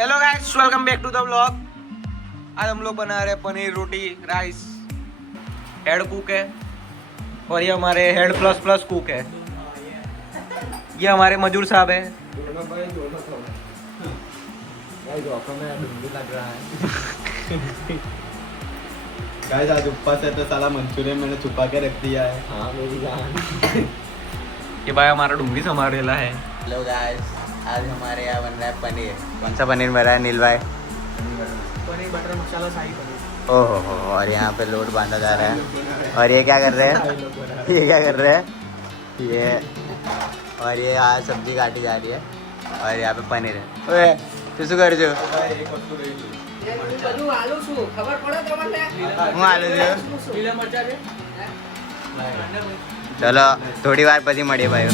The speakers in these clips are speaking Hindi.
Hello guys, welcome back to the vlog. आज हम लोग बना रहे पनीर रोटी राइस। हेड कुक है और ये हमारे हेड प्लस प्लस कुक है। ये हमारे मजूर साहब है। गाइस आज ऊपर से तो साला मंचूरियन मैंने छुपा के रख दिया है। हाँ मेरी जान। ये भाई हमारा ढूंढी संभालेला है। हेलो गाइस, आज हमारे यहाँ बन रहा है पनीर। कौन सा पनीर बन रहा है नील भाई? पनीर बटर मसाला शाही पनीर। ओहो हो, और यहाँ पे लोड बांधा जा रहा है। और ये क्या कर रहे हैं? ये क्या कर रहे हैं? ये और ये यहाँ सब्जी काटी जा रही है और यहाँ पे पनीर है। ओए तू શું કર છો? બધું આલુ છું ખબર પડે તમને? હું આલુ છું. લીલા મરચા છે. ચલો થોડી વાર પછી મળીએ ભાઈઓ.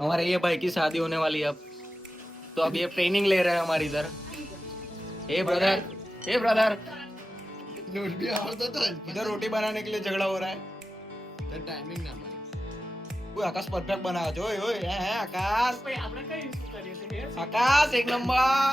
हमारे ये भाई की शादी होने वाली है अब, तो अब ये ट्रेनिंग ले रहे हैं हमारे इधर। हे ब्रदर, हे ब्रदर, इधर रोटी बनाने के लिए झगड़ा हो रहा है। टाइमिंग ना कोई आकाश परफेक्ट बना जो ओए हैं आकाश। आकाश एक नंबर।